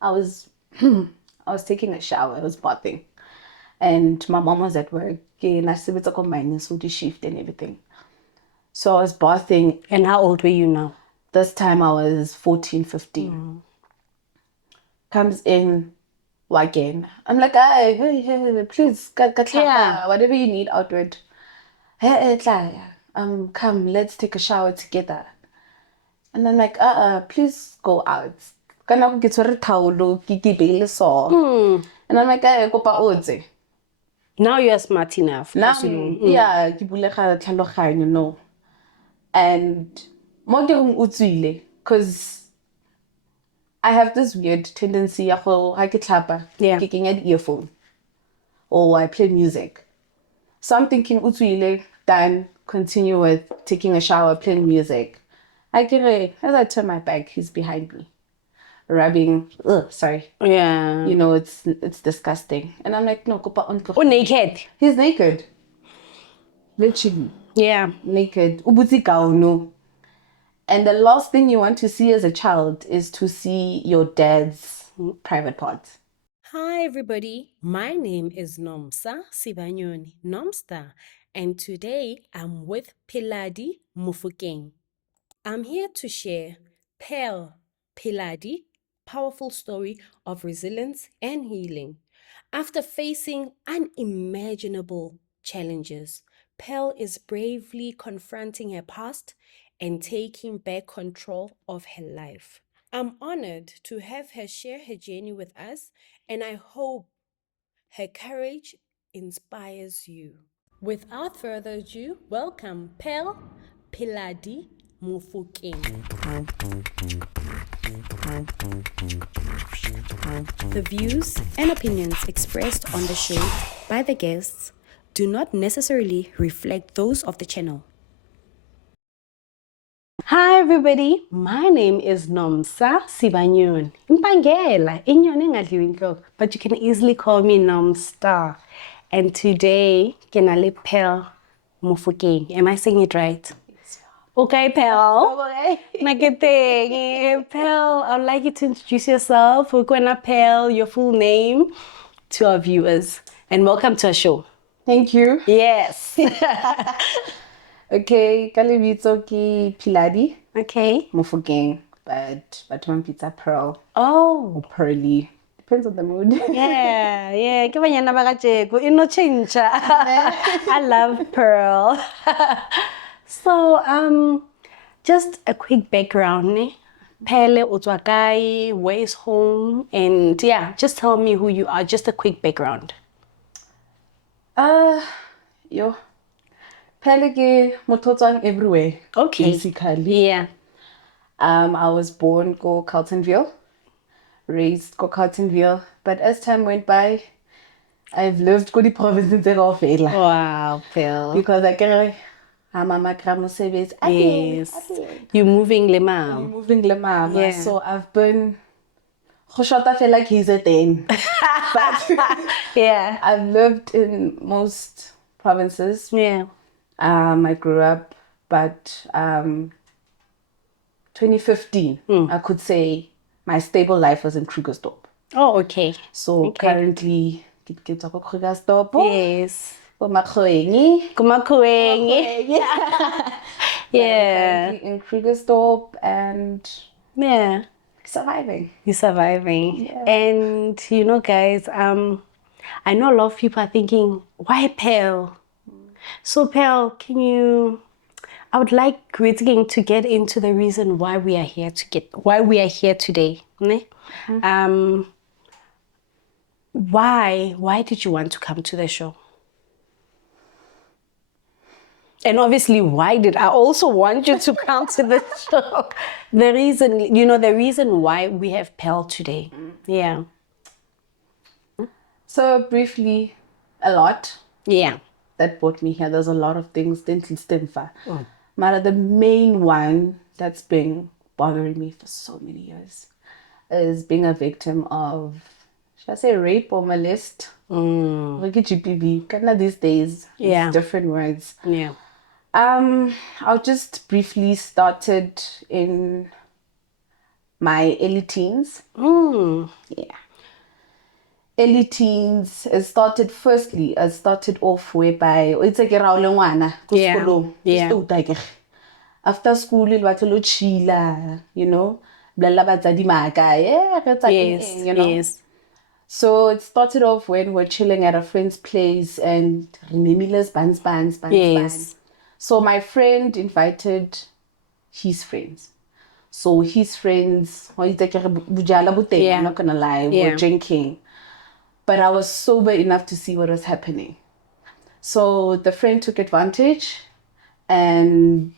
I was I was taking a shower, I was bathing. And my mom was at work and I said it's like so the shift and everything. So I was bathing. And how old were you now? This time I was 14, 15. Comes in again. I'm like, hey, please, whatever you need outward. Hey, come, let's take a shower together. And I'm like, please go out. And I'm like, kopa otse. Now you are smart enough. Now, yeah, ke bulega tlhaloganyo, no. And mo ke reng utswile, because I have this weird tendency ya go ha ke tlhapa, ke kenya the earphone or I play music. So I'm thinking utswile, then continue with taking a shower, playing music. As I turn my back, he's behind me, rubbing. Sorry. Yeah. You know, it's disgusting. And I'm like, no, kopa on. Oh, naked. He's naked. Literally. Yeah. Naked. Ubuti no. And the last thing you want to see as a child is to see your dad's private parts. Hi everybody, my name is Nomstar S1 Nomstar, and today I'm with Pheladi Mofokeng. I'm here to share Pear Pheladi powerful story of resilience and healing. After facing unimaginable challenges, Pearl is bravely confronting her past and taking back control of her life. I'm honored to have her share her journey with us, and I hope her courage inspires you. Without further ado, welcome Pear Pheladi Mofokeng. The views and opinions expressed on the show by the guests do not necessarily reflect those of the channel. Hi everybody, my name is Nomstar S1 Ep87, but you can easily call me Nomstar. And today, Kenale Pear Mofokeng. Am I saying it right? Okay, Pearl. Pearl, I would like you to introduce yourself. Pearl, your full name to our viewers. And welcome to our show. Thank you. Yes. Okay, kalibitso ki Pheladi. Okay. Mofokeng, but one pizza Pearl. Oh. Or Pearly. Depends on the mood. Yeah. I love Pearl. So, just a quick background. Pele Utwakai, where is home? And yeah, just tell me who you are. Just a quick background. Pele ke mototsang everywhere. Okay. Basically. Yeah. I was born go Carltonville, raised go Carltonville, but as time went by, I've lived go the provinces of Ela. Wow, Phil. Because I can mama kramo service. Yes. You're moving Lemam. I'm moving Lemam. Yeah. So I've been I feel like he's a 10. But yeah. I've lived in most provinces. Yeah. I grew up, but 2015, I could say my stable life was in Krugersdorp. Oh, okay. So currently, get to Krugersdorp. Yes. Kumakhoengi. Yeah. In Krugersdorp and yeah. Surviving. You're surviving. Yeah. And you know, guys, I know a lot of people are thinking, why Pearl? So Pearl, I would like Greeting to get into the reason why we are here today. Mm-hmm. Why did you want to come to the show? And obviously, why did I also want you to come to the show? The reason why we have Pearl today. Yeah. So briefly, a lot. Yeah. That brought me here. There's a lot of things. But the main one that's been bothering me for so many years is being a victim of, should I say, rape or molest? GPV. Kind of these days. Yeah. Different words. Yeah. I'll just briefly started in my early teens. Mm. Yeah. Early teens, it started off whereby it's like around Yeah. after school it was a chila, Yes. Yes. So it started off when we're chilling at a friend's place and Rememila's bands. Yes. So my friend invited his friends. So his friends, I'm not gonna lie, were drinking. But I was sober enough to see what was happening. So the friend took advantage and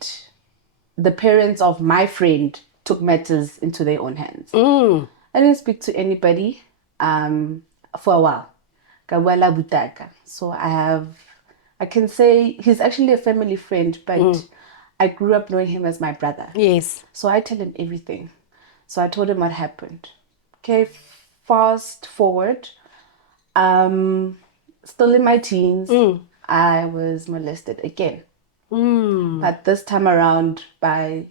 the parents of my friend took matters into their own hands. I didn't speak to anybody for a while. So I can say he's actually a family friend, but I grew up knowing him as my brother. Yes. So I tell him everything. So I told him what happened. Okay, fast forward. Still in my teens, I was molested again. But this time around by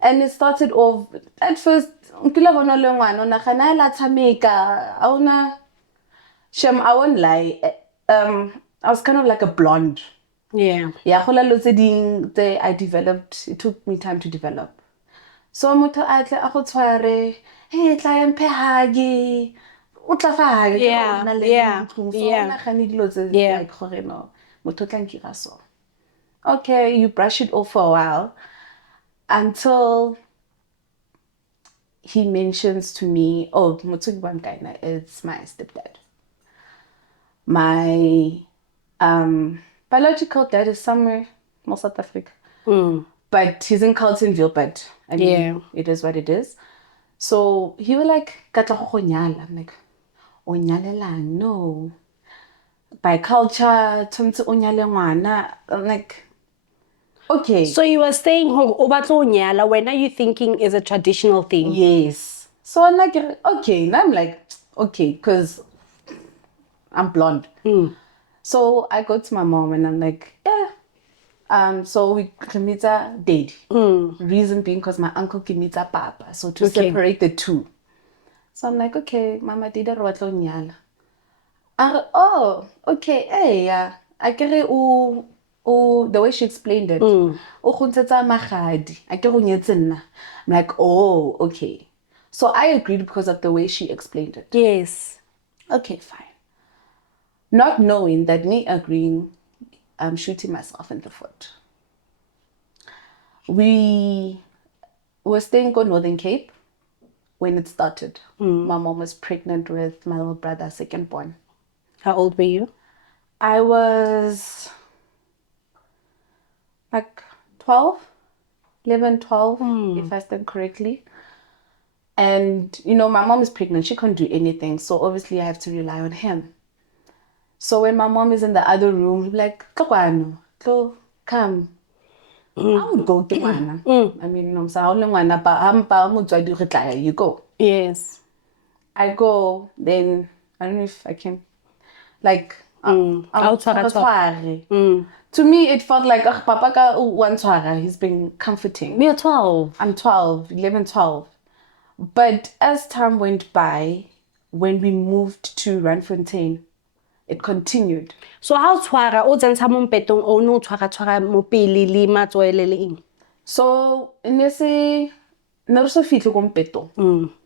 and it started off at first I won't lie. I was kind of like a blonde. Yeah. I developed. It took me time to develop. So motho a tle a go tshware, hey tla emphe hage. O tla fa hage. Yeah. Like gore no. Motho tla nkira so. Okay, you brush it off for a while until he mentions to me, oh, motho ke kaina, it's my stepdad. My biological dad is somewhere in South Africa. But he's in Carltonville, but I mean, it is what it is. So he was like, I'm like, no. By culture, I'm like, okay. So you were saying, when are you thinking is a traditional thing? Yes. So I'm like, okay. And I'm like, okay, because I'm blonde. So I go to my mom and I'm like, yeah. So we meet a date. Reason being because my uncle can meet a papa. So to separate the two. So I'm like, okay, mama did a nyala. Oh, okay, hey, yeah. I get it. The way she explained it. I'm like, oh, okay. So I agreed because of the way she explained it. Yes. Okay, fine. Not knowing that me agreeing, I'm shooting myself in the foot. We were staying in Northern Cape when it started. My mom was pregnant with my little brother, second born. How old were you? I was like 11, 12, if I stand correctly. And, my mom is pregnant. She can't do anything. So obviously I have to rely on him. So when my mom is in the other room, he'll be like, come. I would go to Ngwana. I mean, you go. Yes. I go, then I don't know if I can, like, To me, it felt like, Papa ka one he's been comforting. You're 12. I'm 12, 11, 12. But as time went by, when we moved to Randfontein, it continued. So how tshwara o tsentsa mo mpetong o no tshwara mo pele le matsoele le eng? So ne re so fihle ko mpeto.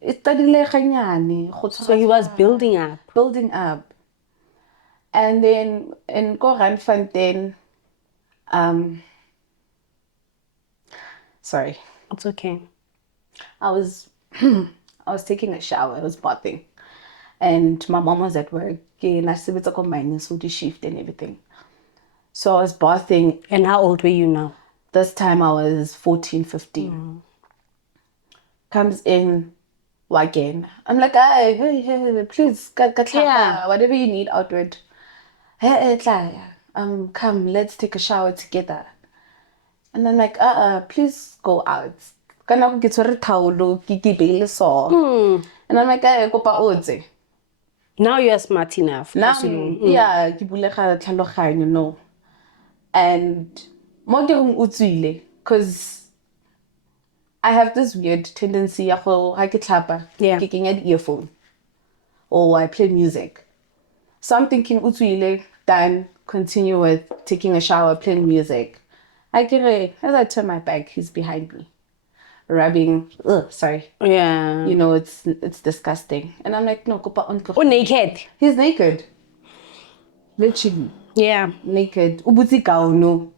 It tadile ganyane go tshwara. So he was building up. And then in go Randfontein, sorry. It's okay. I was taking a shower. I was bathing. And my mom was at work. And I said, so the shift and everything. So I was bathing. And how old were you now? This time I was 14, 15. Comes in again. I'm like, hey, please, whatever you need outward. Hey, come, let's take a shower together. And I'm like, please go out. And I'm like, now you're smart enough. Now, yeah, And mo ke reng o tswile, because I have this weird tendency ya go ha ke tlhapa ke kenya di-earphone or I play music. So I'm thinking o tswile, then continue with taking a shower, playing music. As I turn my back, he's behind me, rubbing. Sorry. Yeah. You know, it's disgusting. And I'm like, no, kopa on. Oh, naked. He's naked. Literally. Yeah. Naked. Ubuti no.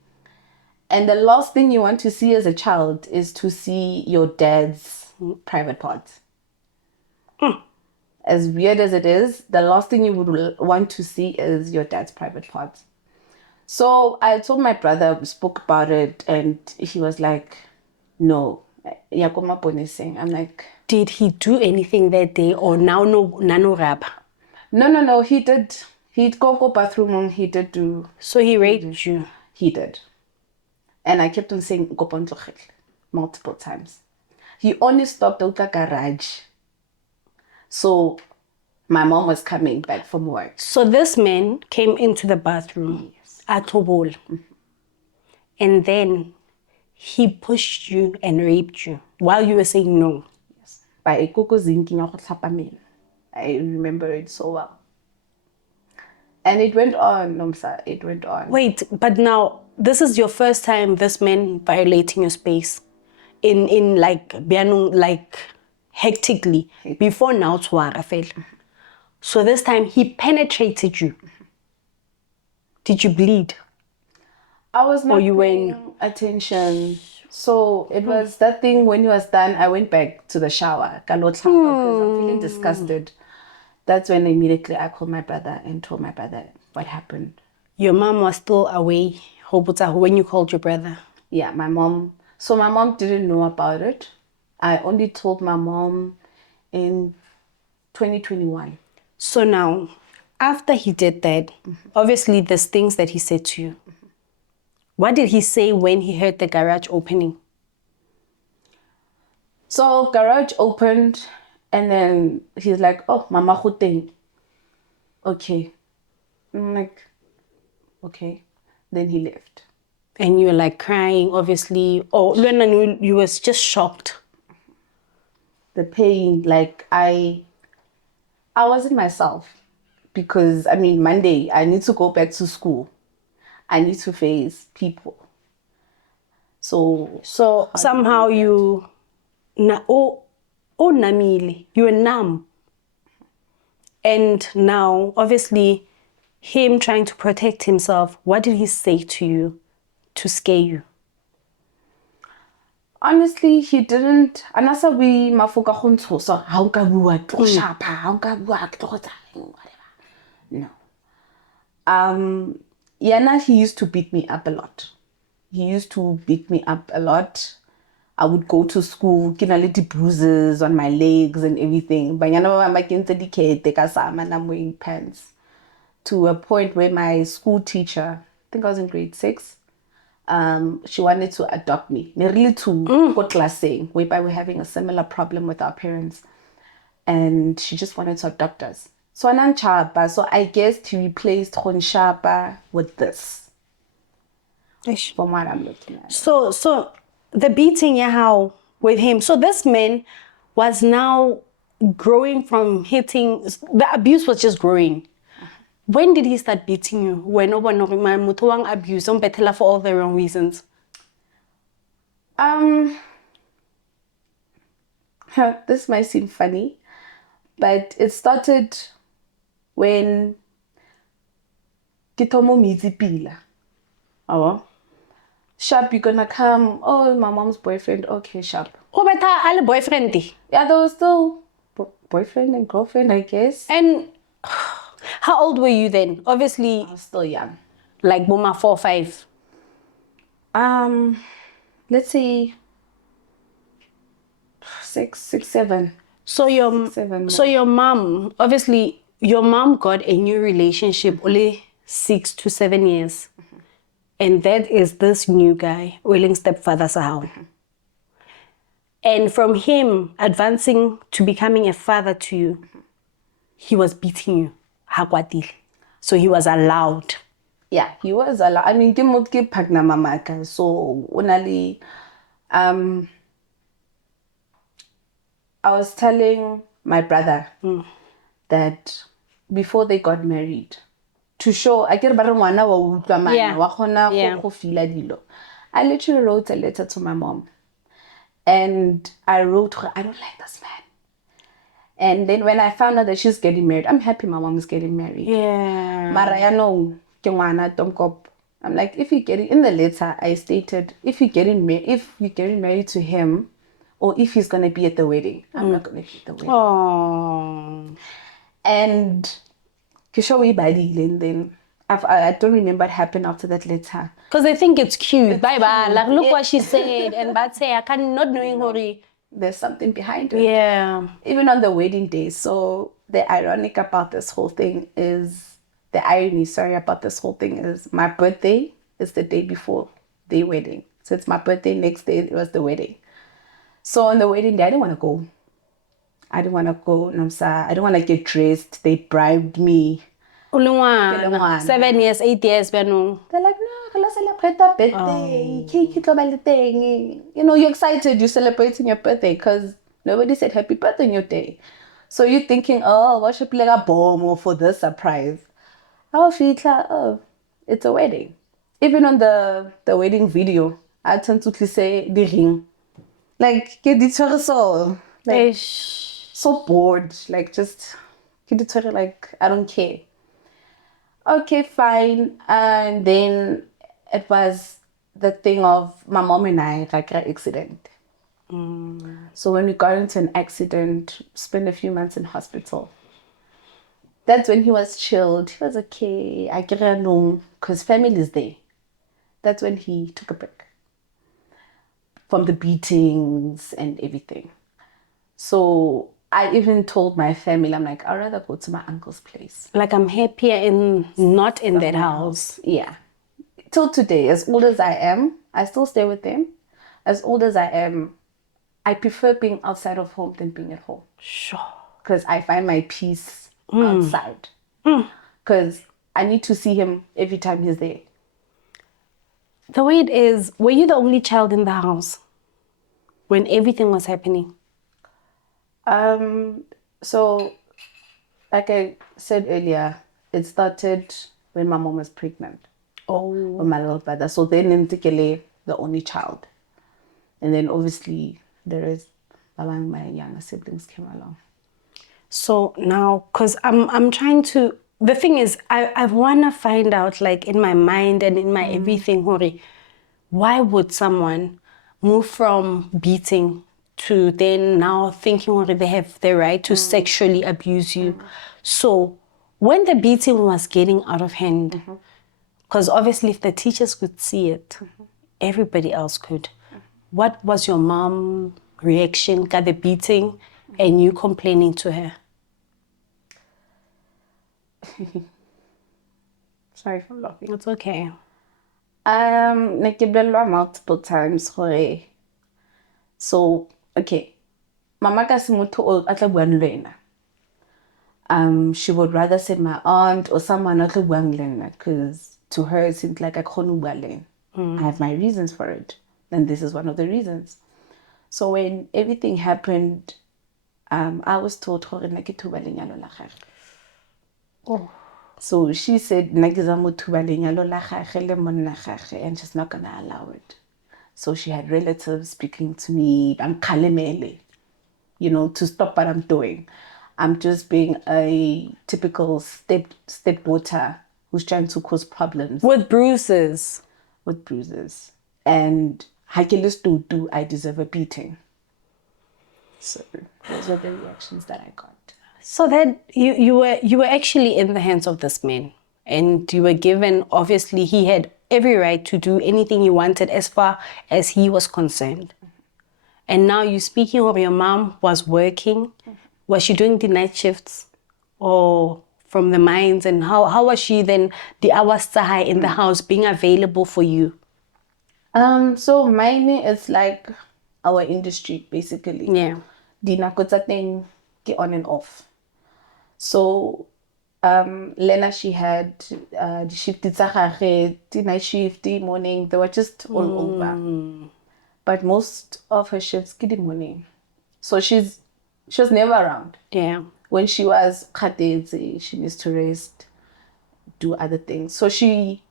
And the last thing you want to see as a child is to see your dad's private parts. As weird as it is, the last thing you would want to see is your dad's private parts. So I told my brother, we spoke about it, and he was like, no. I'm like, did he do anything that day or now no rap? No, he did. He'd go bathroom and he did do. So he raped you? He did. And I kept on saying multiple times. He only stopped at the garage. So my mom was coming back from work. So this man came into the bathroom at Tobol. And then he pushed you and raped you while you were saying no. Yes. By I remember it so well. And it went on, Nomstar. It went on. Wait, but now this is your first time this man violating your space in like hectically. Before now Rafael. So this time he penetrated you. Did you bleed? I was not paying attention. So it was that thing when he was done, I went back to the shower. Because I'm feeling disgusted. That's when immediately I called my brother and told my brother what happened. Your mom was still away when you called your brother? Yeah, my mom. So my mom didn't know about it. I only told my mom in 2021. So now, after he did that, obviously there's things that he said to you. What did he say when he heard the garage opening? So garage opened and then he's like, oh, Mama Khuteng. Okay. I'm like, okay. Then he left. And you were like crying, obviously. Oh, you was just shocked. The pain, like I wasn't myself. Because, I mean, Monday, I need to go back to school. I need to face people. So somehow you namile, you were numb. And now, obviously, him trying to protect himself, what did he say to you to scare you? Honestly, he didn't. Anasa we mafoka khontsho so ha nka bua tlo shapa, ha nka bua tlo whatever. No. Yana, he used to beat me up a lot. I would go to school, get a little bruises on my legs and everything. But I'm wearing pants. To a point where my school teacher, I think I was in grade 6, she wanted to adopt me. Really to go classing, whereby we're having a similar problem with our parents. And she just wanted to adopt us. So I guess he replaced Khonshapa with this. From what I'm looking at. So the beating how with him. So this man was now growing from hitting. The abuse was just growing. When did he start beating you? When abuse for all the wrong reasons? This might seem funny, but it started when Kitomo Mizipila. Oh. Sharp, you're gonna come. Oh, my mom's boyfriend. Okay, Sharp. Who better all boyfriend? Yeah, there was still boyfriend and girlfriend, I guess. And how old were you then? Obviously, I was still young. Like Boma 4 or 5. Let's say 6, 7. So your mom, obviously, your mom got a new relationship only 6 to 7 years. And that is this new guy, willing stepfather Sahau. And from him advancing to becoming a father to you, he was beating you. So he was allowed. Yeah, he was a lot. I mean, ke mo ke partner mamaka. So only, I was telling my brother that before they got married, to show, I get bara ngwana wa utlwa mana, wa khona go fila dilo. I literally wrote a letter to my mom. And I wrote her, I don't like this man. And then when I found out that she's getting married, I'm happy my mom is getting married. Yeah. Mara ya no, ke ngwana tomkop. I'm like, if you get it, in the letter, I stated, if you're getting married to him, or if he's going to be at the wedding, I'm not going to be at the wedding. Oh. And and then I don't remember what happened after that letter. Because they think it's cute. Bye-bye. Like, look what she said. And but say, I can not knowing hurry. There's something behind it. Yeah. Even on the wedding day. So the irony about this whole thing is, my birthday is the day before the wedding. So it's my birthday, next day it was the wedding. So on the wedding day, I didn't want to go. Nomsa. I didn't want to get dressed. They bribed me. 7 years, 8 years, They're like, no, let's celebrate our birthday. Cake, you know, you're excited. You're celebrating your birthday because nobody said happy birthday on your day. So you're thinking, oh, what should play a bomb for this surprise? Oh, it's a wedding. Even on the wedding video, I tend to say the ring. Like, like so bored. Like, just like, I don't care. Okay, fine. And then it was the thing of my mom and I like an accident. So when we got into an accident, spent a few months in hospital. That's when he was chilled. He was okay. I get know because family is there. That's when he took a break from the beatings and everything. So I even told my family, I'm like, I'd rather go to my uncle's place. like I'm happier not in that house. Yeah. Till today, as old as I am, I still stay with them. As old as I am, I prefer being outside of home than being at home. Sure. Because I find my peace outside. Because I need to see him every time he's there. The way it is, were you the only child in the house when everything was happening? So, like I said earlier, it started when my mom was pregnant. With my little brother. So then Ntikele, the only child. And then obviously there is my younger siblings came along. So now, because I'm trying to, the thing is, I want to find out, like, in my mind and in my everything, Hori, why would someone move from beating to then now thinking, Hori, they have the right to sexually abuse you? So when the beating was getting out of hand, because obviously if the teachers could see it, everybody else could. What was your mom's reaction at the beating and you complaining to her? Sorry for laughing. It's okay. Multiple times. So, okay. Mama ka se motho o a tla buang le wena. She would rather say my aunt or someone a tla buang le wena, because to her it seems like I khona bua le wena. I have my reasons for it. And this is one of the reasons. So when everything happened, I was told hore nna ke thuba lenyalo la gagwe. So she said nna ke za mo thuba lenyalo la gagwe le monna gagwe, and she's not gonna allow it. So she had relatives speaking to me, you know, to stop what I'm doing. I'm just being a typical stepdaughter who's trying to cause problems. With bruises. And I deserve a beating. So those were the reactions that I got. So that you were actually in the hands of this man, and you were given, obviously he had every right to do anything he wanted as far as he was concerned. And now you're speaking of your mom was working. Was she doing the night shifts or from the mines? And how was she then, the hours high in the house, being available for you? So mining is like our industry, basically. Yeah. Dinako tsa teng ke on and off. So Lena, she had the shift the night shift, the morning. They were just all over. But most of her shifts in the morning. So she was never around. Yeah. When she was khatetse, she needs to rest, do other things. So she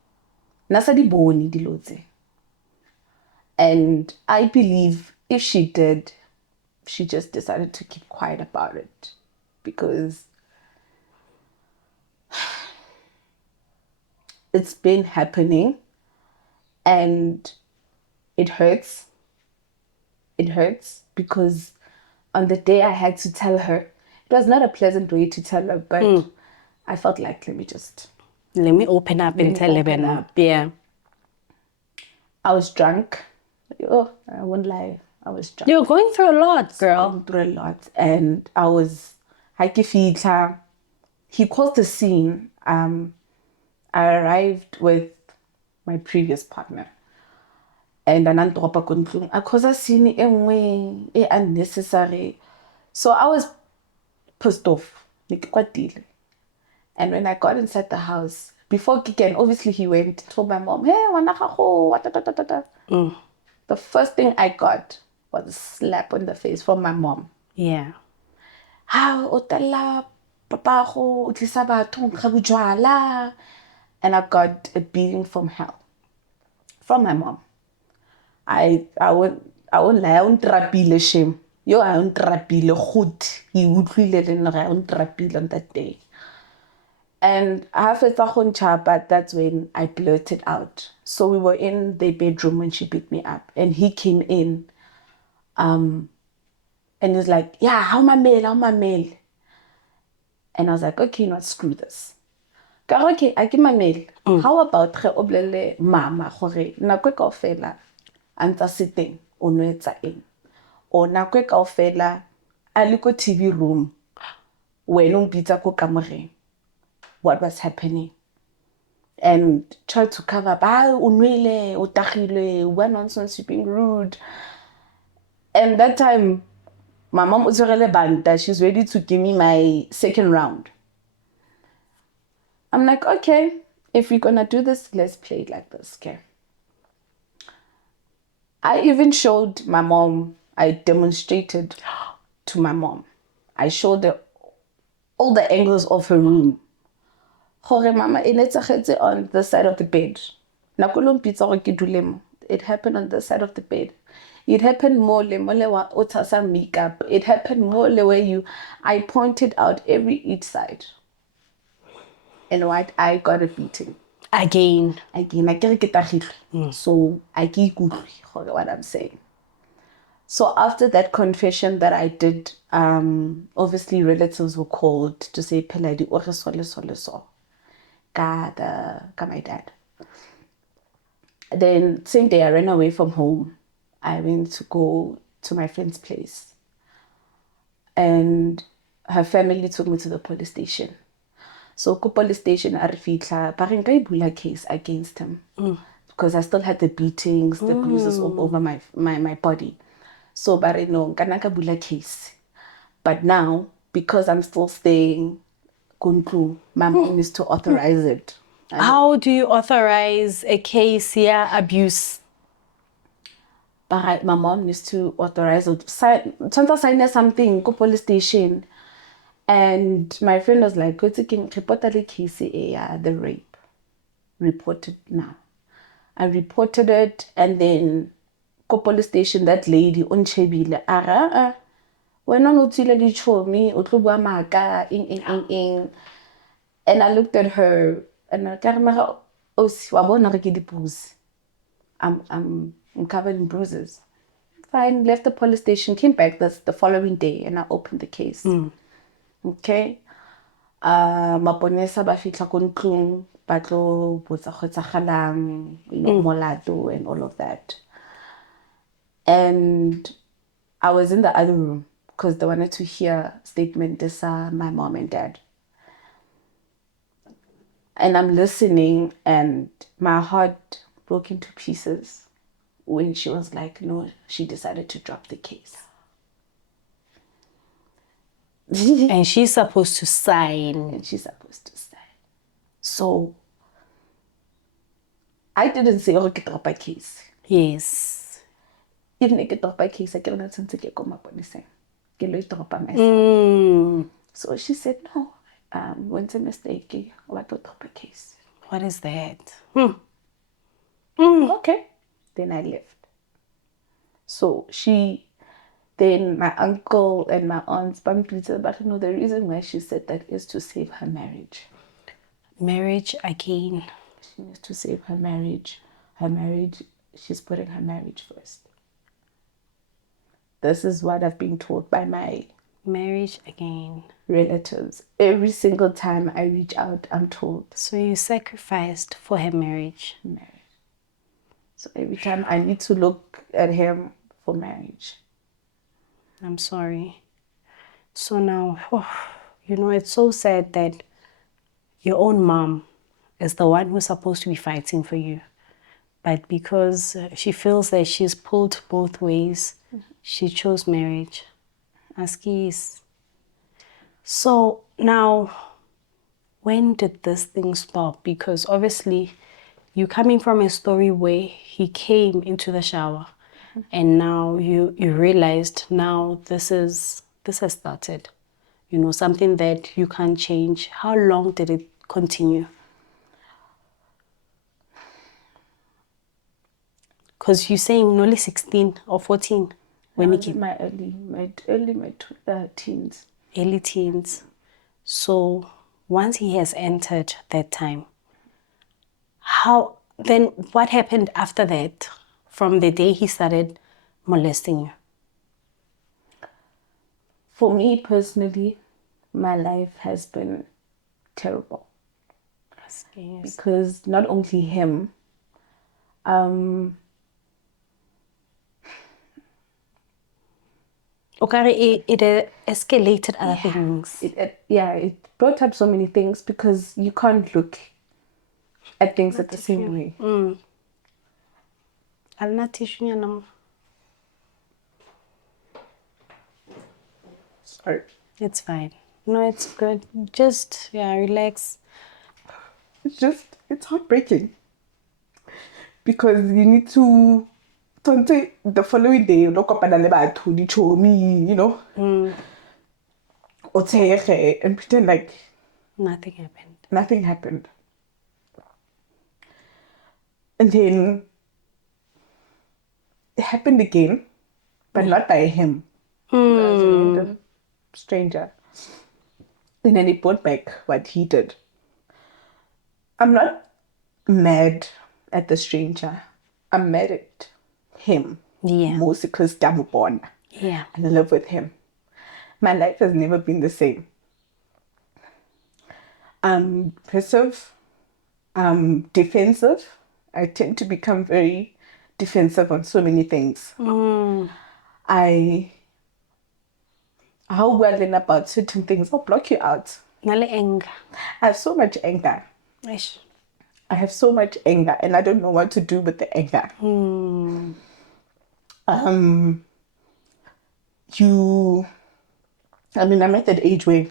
nasa di bone dilo tse. And I believe if she did, she just decided to keep quiet about it because it's been happening and it hurts. It hurts because on the day I had to tell her, it was not a pleasant way to tell her, but I felt like, let me open up and tell her. Yeah. I was drunk. Oh, I won't lie. I was drunk. You're going through a lot, girl. Going through a lot. And I was, he caused a scene. I arrived with my previous partner. And I caused a scene unnecessary. So I was pissed off. And when I got inside the house, before Kiken, obviously he went, told my mom, hey, the first thing I got was a slap on the face from my mom. Yeah. How otella papa go utlisa batho ga bojwala, and I got a beating from hell from my mom. I won't lie, I won't trapile shame. Yo, I won't trapile goed. He utlwile le nna I won't trapile on that day. And but that's when I blurted out. So we were in the bedroom when she beat me up, and he came in, and he's like, "Yeah, how my mail?" And I was like, "Okay, not screw this. Okay, I give my mail. How about ge oblele mama gore nako kaofela anta siteng o no etsa eng? O nako kaofela a le ko TV room wena o mpitsa ko kamoreng." What was happening, and tried to cover up, unwele, utagile, were nonsense, being rude. And that time, my mom was really banta. She's ready to give me my second round. I'm like, okay, if we're gonna do this, let's play it like this, okay? I even showed my mom, I demonstrated to my mom. I showed her all the angles of her room. Hore mama on the side of the bed. It happened on the side of the bed. It happened more makeup. It happened more where I pointed out each side. And what I got a beating. Again. So I get what I'm saying. So after that confession that I did, obviously relatives were called to say Pheladi o re so. My dad. Then same day I ran away from home. I went to go to my friend's place, and her family took me to the police station. So go police station I refitla bula case against him because I still had the beatings, the bruises all over my body. So bare no kanaka bula case. But now because I'm still staying Kunku, my mom needs to authorize it. How do you authorize a case here abuse? But my mom needs to authorize it. Sign something, go police station. And my friend was like, go to report the case, the rape. Reported now. I reported it, and then go police station, that lady, unchebile, when on utility show me, maka, and I looked at her, and I can't remember, I'm covered in bruises. Fine, left the police station, came back the following day, and I opened the case. Okay. Maponesa ba fitla ko ntlong ba tlo botsa go tsagalang, molato and all of that. And I was in the other room because they wanted to hear statement this my mom and dad. And I'm listening, and my heart broke into pieces when she was like, no, she decided to drop the case. And she's supposed to sign. And she's supposed to sign. So I didn't say, oh, get drop a case. Yes. Even if I drop a case, I cannot send to get come up on the same. Get drop a myself. So she said, no, when's a mistake? What to drop a case? What is that? Okay. Then I left. So then my uncle and my aunts bumped into but no, the reason why she said that is to save her marriage. Marriage again. She needs to save her marriage. Her marriage, she's putting her marriage first. This is what I've been told by my marriage again relatives. Every single time I reach out, I'm told. So you sacrificed for her marriage. So every time I need to look at him for marriage. I'm sorry. So now, it's so sad that your own mom is the one who's supposed to be fighting for you. But because she feels that she's pulled both ways, she chose marriage. Askis. So now, when did this thing stop? Because obviously, you're coming from a story where he came into the shower and now you realized now this has started. Something that you can't change. How long did it continue? Because you're saying only 16 or 14 when he came. My early teens. Early teens. So once he has entered that time, what happened after that from the day he started molesting you? For me personally, my life has been terrible. Yes. Because not only him, it escalated other things. It brought up so many things because you can't look at things at the same way. I'll not teach you. Sorry. It's fine. No, it's good. Just, relax. It's heartbreaking. Because you need to, the following day, look up and me, and pretend like nothing happened. Nothing happened. And then it happened again, but not by him. It was a random stranger. And then he brought back what he did. I'm not mad at the stranger. I'm mad at him. Yeah. Mostly because I'm born. Yeah. And I live with him. My life has never been the same. I'm aggressive. I'm defensive. I tend to become very defensive on so many things. How well in about certain things, I'll block you out. Anger. I have so much anger. Ish. I have so much anger and I don't know what to do with the anger. I'm at that age where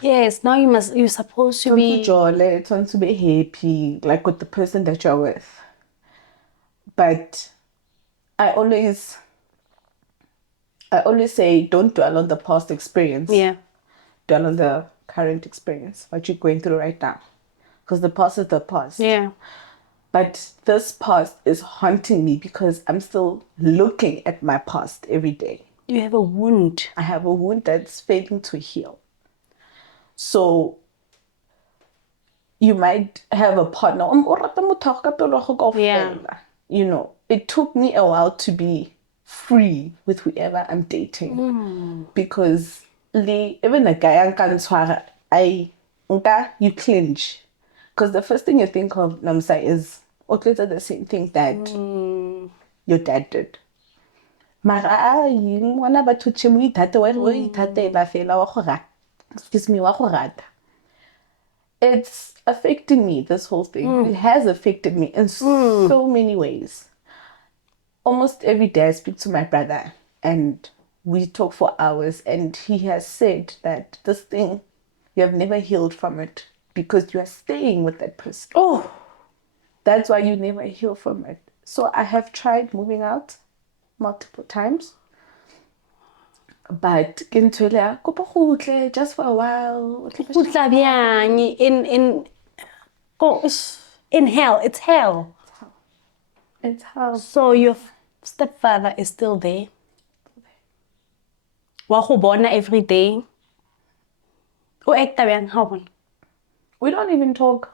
yes, now you're supposed to be jolly, to be happy, like with the person that you're with. But I always say don't dwell on the past experience. Yeah. Dwell on the current experience, what you're going through right now. Because the past is the past. Yeah. But this past is haunting me because I'm still looking at my past every day. You have a wound. I have a wound that's failing to heal. So you might have a partner. Yeah. It took me a while to be free with whoever I'm dating. Because even a guy you clinch. Because the first thing you think of, Nomstar, is the same thing that your dad did. It's affecting me, this whole thing. It has affected me in so many ways. Almost every day I speak to my brother and we talk for hours, and he has said that this thing, you have never healed from it because you are staying with that person. Oh, That's why you never heal from it. So I have tried moving out multiple times. But just for a while. go tla bjang in hell. It's hell. It's how. So your stepfather is still there. Wa go bona every day. O acta bjang ha o bona? We don't even talk.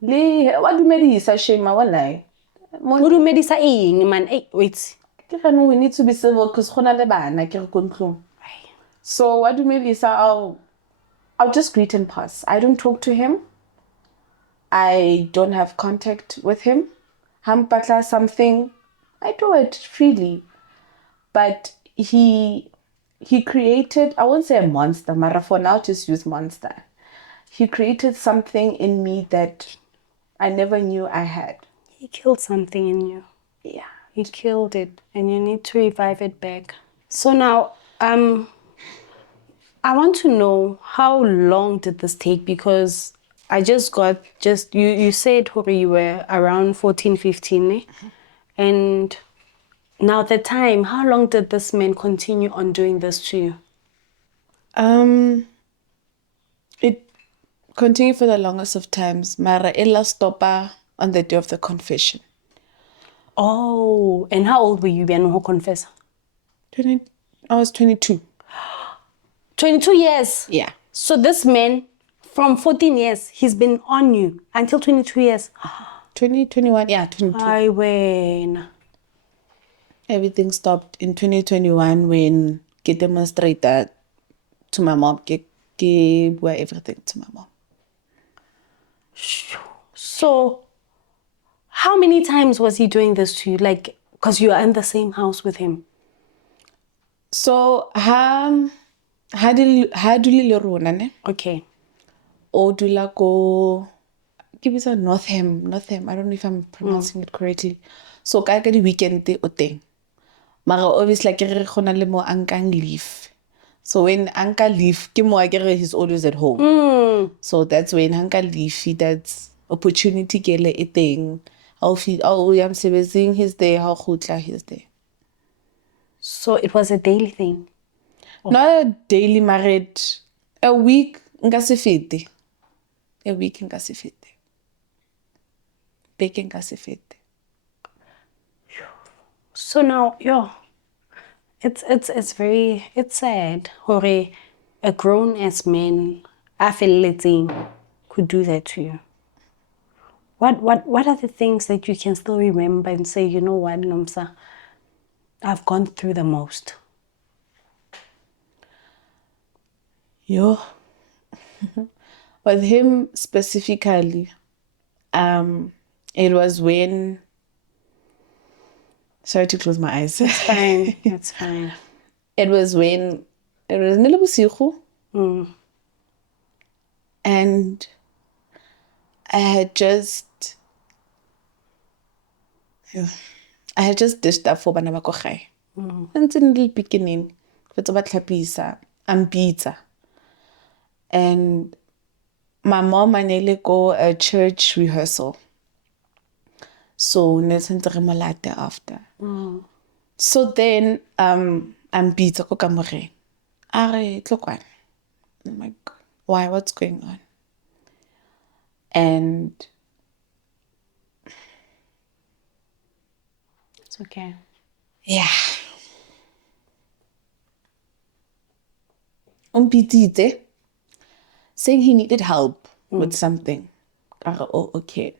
What do medisa shema wallahi? O dumedisa eng man? Wait. We need to be civil because khona le bana ke re ko ntlong. So what do medisa? I'll just greet and pass. I don't talk to him. I don't have contact with him. Hampatla something, I do it freely. But he created, I won't say a monster, Mara for now just use monster. He created something in me that I never knew I had. He killed something in you. Yeah. He killed it, and you need to revive it back. So now, I want to know, how long did this take? Because I just got, you said, Hori, you were around 14, 15, eh? And now the time, how long did this man continue on doing this to you? It continued for the longest of times. Mara ella stopper on the day of the confession. Oh, and how old were you when you confess? I was 22. 22 years? Yeah. So this man, from 14 years, he's been on you until 22 years. 2021, yeah, 22. I win. Everything stopped in 2021 when I demonstrated to my mom. I bua everything to my mom. So, how many times was he doing this to you? Like, because you are in the same house with him. So, ha dulile rona ne? Okay. O dula ko Northam. I don't know if I'm pronouncing it correctly. So, ka di weekend o teng. Mara obviously like re khona le mo ankang leave. So when uncle leave, he's always at home. So that's when uncle leave, that's opportunity kele e teng. I'm servicing his day, how khutla his day. So it was a daily thing. Not a daily married. A week nka se fete. Beke nka se fete. So now, it's sad. Hore, a grown-ass man, could do that to you. What are the things that you can still remember and say, you know what, Nomsa, I've gone through the most? With him specifically, it was when. Sorry to close my eyes. It's fine. It's fine. It was when it was Nilabusiku. And I had just dished up for bana ba ko gae. Ntse in the beginning, fetsa ba tlhapisa, I'm pizza. And my mom and I go a church rehearsal. So malate after. So then I'm pizza ko kamore. Are tlokwane. I'm like, why? What's going on? And It's okay. yeah. Umpitite saying he needed help with something. Oh, okay.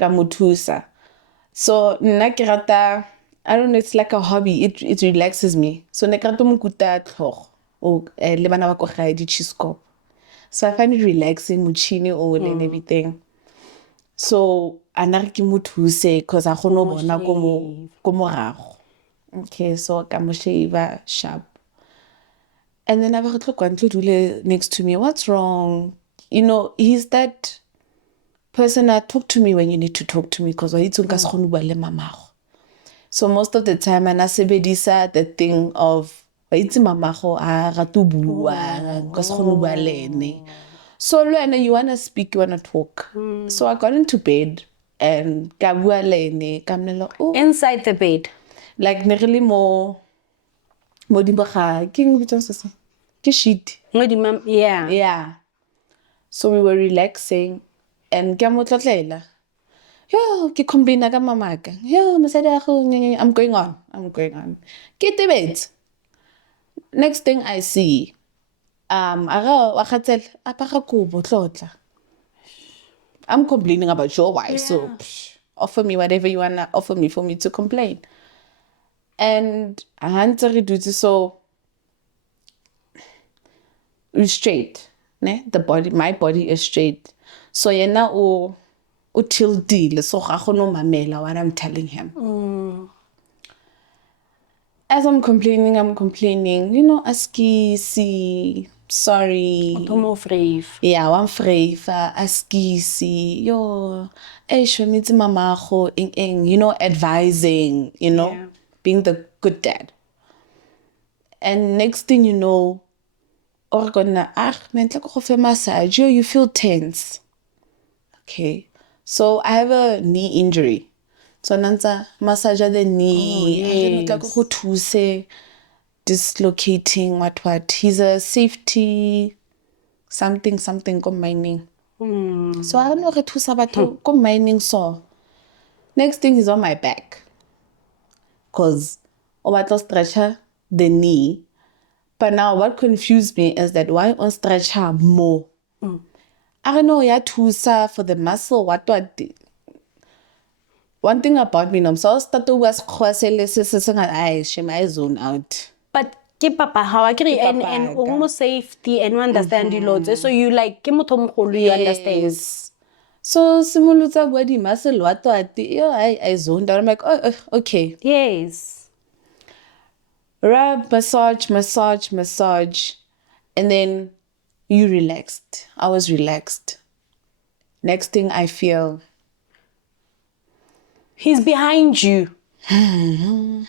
Kamutusa. So nna ke rata, I don't know, it's like a hobby. It relaxes me. So ne ke rata mokuta tlhogo o le bana ba ko gae di chisco. So I find it relaxing, muchini all and everything. So anare ke muthuse because a gono bona ko morago. Okay, so ka mo shave sharp. And then I was like, next to me, what's wrong? You know, he's that person that talk to me when you need to talk to me because so most of the time, I sebedisa the thing of ba itse mamago a rata bua ka se kgone bua le ene. So you want to speak, you want to talk. So I got into bed and ka bua le ene ka mmela inside the bed, like ne really mo dibaga king bitsa se ke sheet. Yeah. So we were relaxing and ke mo tlotlela. Yo, ke complain ka mamaka. Yo, mosadi a I'm going on. Ke tebetse. Next thing I see, aga wa khatsela apaka kobo tlotla. I'm complaining about your wife, so offer me whatever you wanna offer me for me to complain. And I do so we're straight, ne? My body is straight. So yena o tilted, so ga go no mamela what I'm telling him. As I'm complaining, you know, aski si sorry. Yeah, one frave, aski si yo shwemetse mamago eng, you know, advising, you know, being the good dad. And next thing you know, or gonna mentla go fe massage, you feel tense. Okay. So I have a knee injury. So nanza massage the knee, go to dislocating what. He's a safety something combining. So I don't know how to sabato combining so. Next thing is on my back. Cause obato stretcher the knee. But now what confused me is that why on stretcher more? I don't know, yeah, tusa for the muscle, what. One thing about me, Nomstar S1 I zone out. But ke papa how I agree and almost safety and understand the loads. So you like ke motho mogolo you understand. So simulutsa body muscle what I zoned out. I'm like, oh okay. Yes. Rub, massage, and then you relaxed. I was relaxed. Next thing I feel, he's behind you. Okay.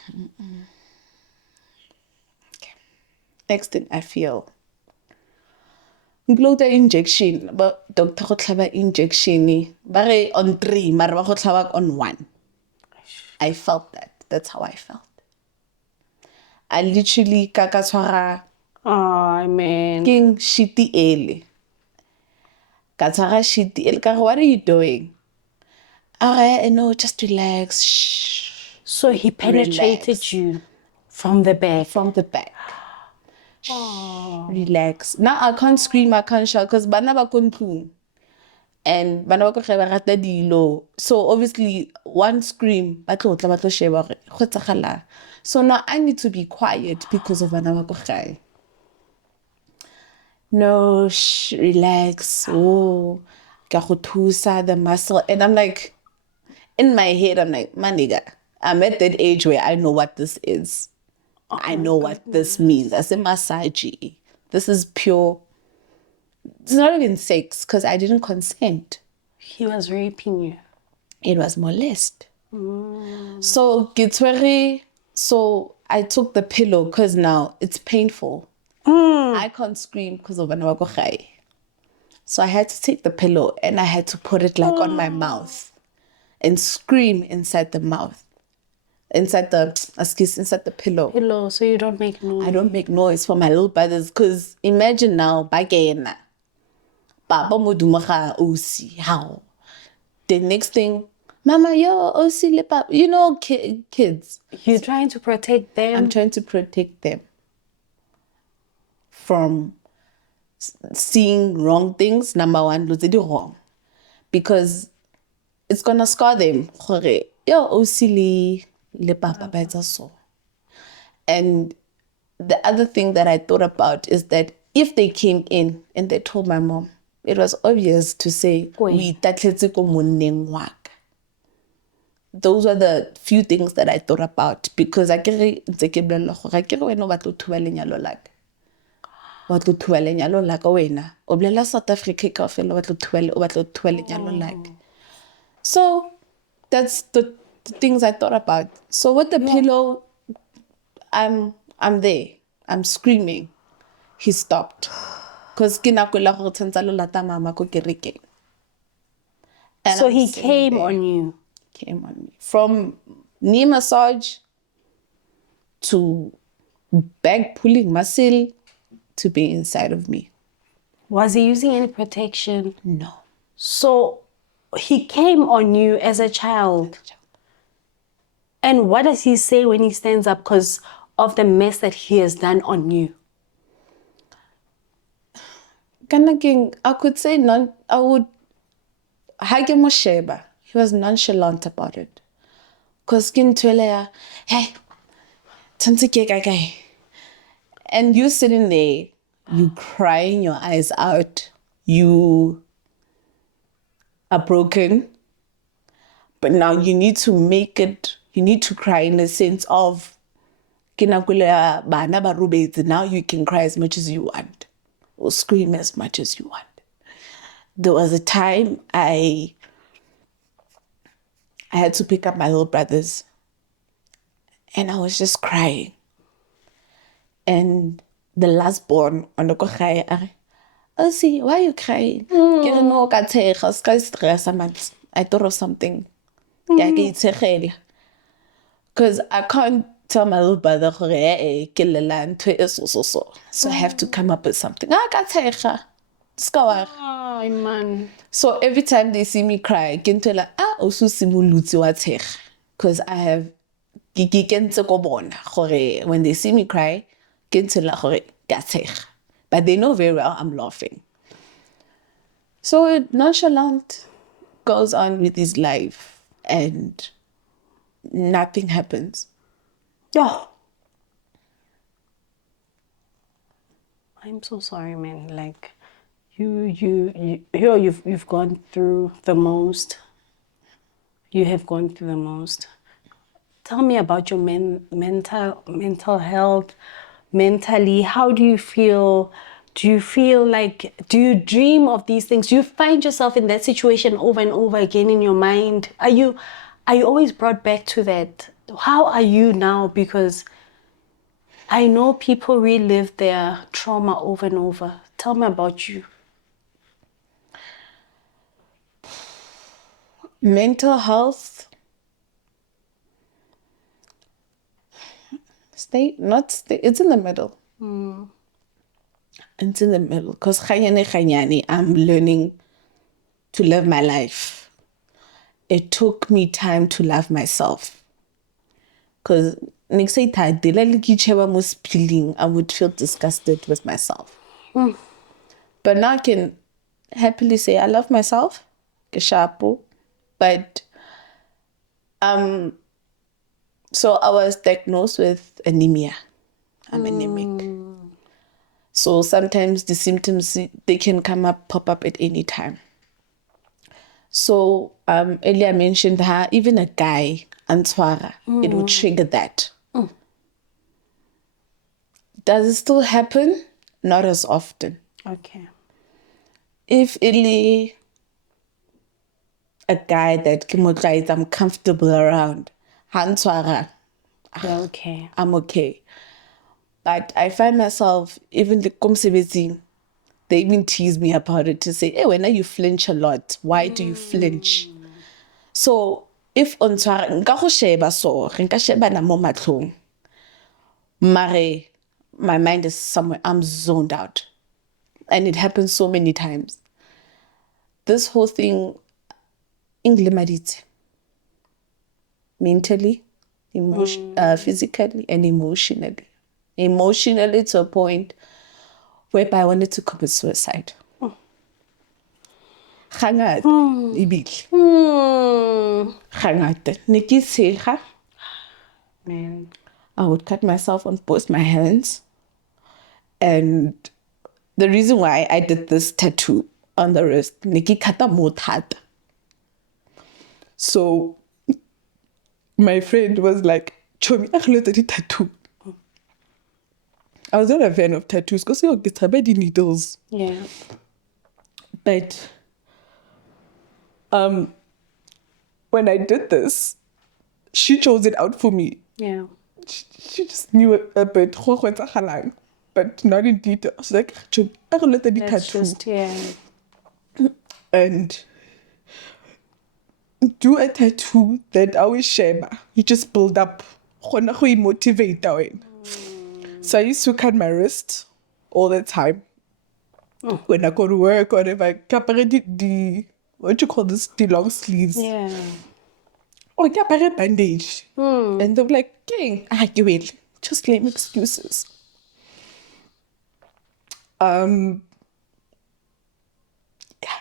Next thing I feel, blow the injection, but doctor go tlhaba injection bare on 3 mara ba go tlhaba on 1. I felt that. That's how I felt. I literally ka tshwara Man. king shitty ele. Ka tshwara shitty ele ka what are you doing? Okay, no, just relax. Shh. So he penetrated you from the back. Relax. Now I can't scream, I can't shout because bana ba kontlung. And bana ba ko ge ba rata dilo. So obviously one scream, ba tlo sheba gore go tsagala. So now I need to be quiet because of bana ba ko ge. No, relax. Oh, ka go thusa the muscle. And I'm like, in my head, I'm like, my nigga, I'm at that age where I know what this is. I know what this means. I say massage. This is pure. It's not even sex because I didn't consent. He was raping you. It was molest. So I took the pillow because now it's painful. I can't scream because of anawakochai. So I had to take the pillow and I had to put it like on my mouth and scream inside the mouth. Inside the pillow. So you don't make noise. I don't make noise for my little brothers because imagine now, bagena, Papa modumaga OC, how? The next thing, Mama, yo, OC le papa. You know, kids. You're trying to protect them. I'm trying to protect them from seeing wrong things. Number one, lo tse wrong. Because it's gonna scar them. Yo, OC le papa ba etsa so. And the other thing that I thought about is that if they came in and they told my mom, it was obvious to say, we tatletse ko monneng wa ka. Those were the few things that I thought about because I kere ntse ke bolela gore ke re wena o batla thuba lenyalo la ka. Wa tlo thuba lenyalo la ka wena. O bolela South Africa kaofela o batla thuba lenyalo la ka. So that's the things I thought about. So with the pillow, I'm there. I'm screaming. He stopped. Because mama ko kerekeng. And So I'm he sitting came there. on you. Came on me. From knee massage to back pulling muscle to be inside of me. Was he using any protection? No. So he came on you as a child. And what does he say when he stands up because of the mess that he has done on you? I could say Mosheba. He was nonchalant about it. Because hey, and you sitting there, you crying your eyes out, you are broken, but now you need to cry in the sense of now you can cry as much as you want or scream as much as you want. There was a time I had to pick up my little brothers and I was just crying. And the last born on the kochai, Elsie, why are you crying? I thought of something. Because I can't tell my little brother, so I have to come up with something. Oh, man. So every time they see me cry, because I have when they see me cry, but they know very well I'm laughing. So nonchalant goes on with his life and nothing happens. Oh. I'm so sorry, man. Like you've gone through the most. You have gone through the most. Tell me about your mental health, mentally. How do you feel? Do you you dream of these things? Do you find yourself in that situation over and over again in your mind? Are you always brought back to that? How are you now? Because I know people relive their trauma over and over. Tell me about you. Mental health, it's in the middle. It's in the middle. Because I'm learning to live my life. It took me time to love myself. Because I would feel disgusted with myself. But now I can happily say I love myself. But so I was diagnosed with anemia. I'm anemic. So sometimes the symptoms, they can pop up at any time. So earlier I mentioned how even a guy, Antwara, it would trigger that. Does it still happen? Not as often. Okay. If really a guy that I'm comfortable around, Antwara, Okay. I'm okay. But I find myself, even the komsebezing, they even tease me about it to say, hey, when you flinch a lot, why do you flinch? So if on nka go sheba so, nka sheba na mo matlhong. Mare, my mind is somewhere, I'm zoned out. And it happens so many times. This whole thing, inglimadite. Mentally, physically, and emotionally. Emotionally to a point whereby I wanted to commit suicide. Hangata, ibili. Hangata. Niki tshega. Man. I would cut myself on both my hands. And the reason why I did this tattoo on the wrist, Niki kata mo thata. So my friend was like, Chomi, I looked at the tattoo. I was not a fan of tattoos because you get the needles. Yeah. But when I did this, she chose it out for me. Yeah. she just knew a bit, but not in detail. She's like, I can let the Let's tattoo just, yeah. and do a tattoo that always share. You just build up. Motivate. So I used to cut my wrist all the time. When I go to work or if I capare the what you call this, the long sleeves. Yeah. Or capare bandage. And they were like, "King, you will just lame excuses."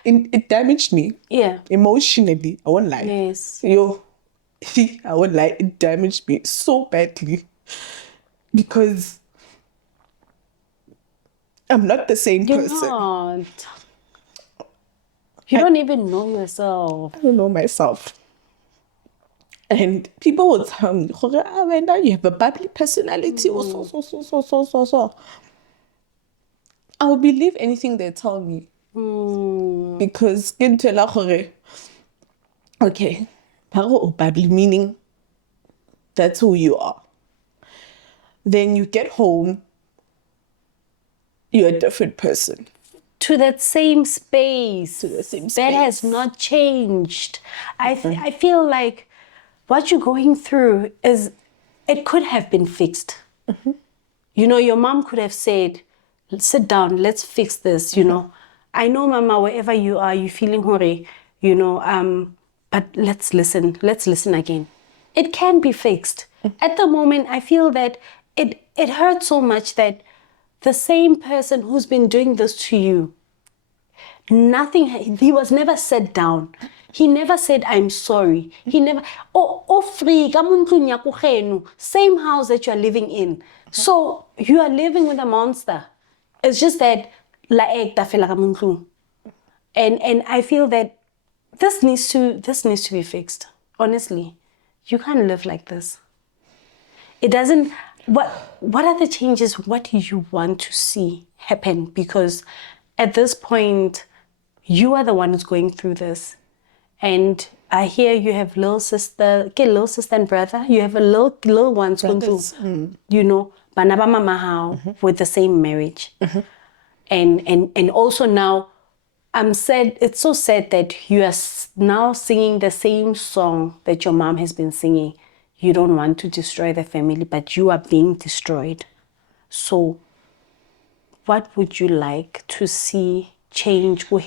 It damaged me. Yeah. Emotionally, I won't lie. Yes. I won't lie, it damaged me so badly. Because I'm not the same You're person. not. You don't even know yourself. I don't know myself. And people will tell me, now you have a bubbly personality. So. I'll believe anything they tell me. Because okay, bubbly meaning that's who you are. Then you get home, you're a different person. To that same space. To the same That space. has not changed. I feel like what you're going through it could have been fixed. You know, your mom could have said, sit down, let's fix this, you know. I know, Mama, wherever you are, you're feeling hurry, you know, but let's listen again. It can be fixed. At the moment, I feel that it hurts so much that the same person who's been doing this to you, he was never set down. He never said, I'm sorry. He never, free, same house that you are living in. So you are living with a monster. It's just that, and I feel that this needs to be fixed. Honestly, you can't live like this. It doesn't. What are the changes? What do you want to see happen? Because at this point, you are the one who's going through this, and I hear you have little sister and brother. You have a little ones going through, you know, banaba mama with the same marriage, and also now, I'm sad. It's so sad that you are now singing the same song that your mom has been singing. You don't want to destroy the family, but you are being destroyed. So, what would you like to see change? What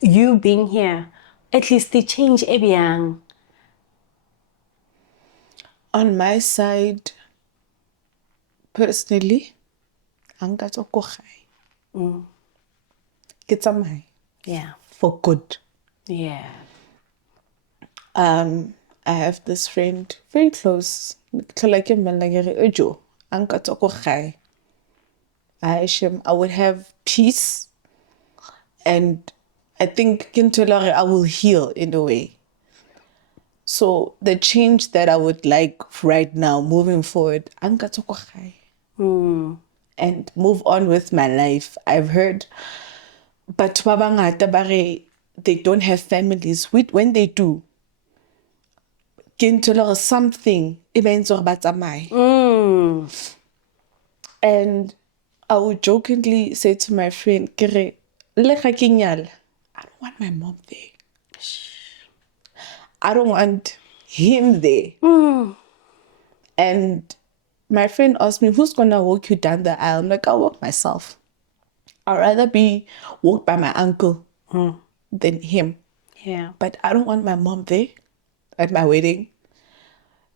you being here, at least the change ebiang. On my side, personally, anka tsoko gai. Ke tsamai. Yeah. For good. Yeah. I have this friend, very close. I would have peace, and I think I will heal in a way. So the change that I would like right now, moving forward, and move on with my life. I've heard, but they don't have families. When they do, something and I would jokingly say to my friend, I don't want my mom there. I don't want him there. And my friend asked me, who's gonna walk you down the aisle? I'm like, I'll walk myself. I'd rather be walked by my uncle than him. Yeah. But I don't want my mom there at my wedding.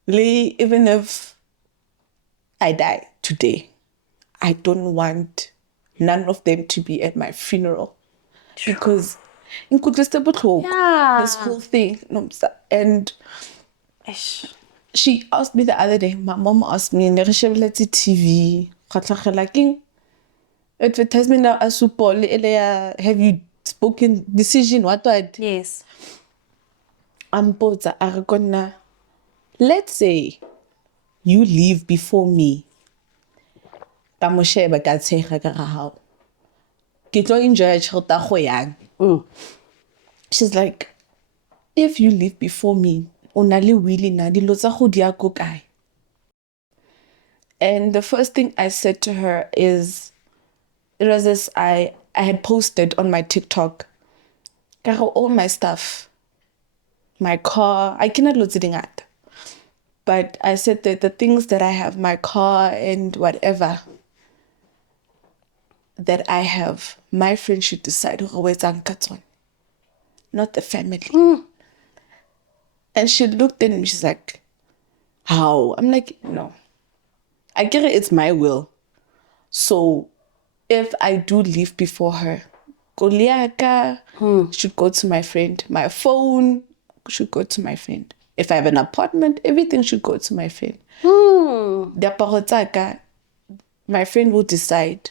Even if I die today, I don't want none of them to be at my funeral. Because this whole thing. And she asked me the other day, my mom asked me, TV, advertisement have you spoken decision? What? Yes. Let's say you leave before me. She's like, if you leave before me, o na le wili na dilo tsa go di a ko kae? And the first thing I said to her is, it was this, I had posted on my TikTok, all my stuff, my car, I cannot lose it. But I said that the things that I have, my car and whatever that I have, my friend should decide who is on, not the family. And she looked at me and she's like, how? I'm like, no. I get it, it's my will. So if I do leave before her, Goliaka should go to my friend. My phone should go to my friend. If I have an apartment, everything should go to my friend. My friend will decide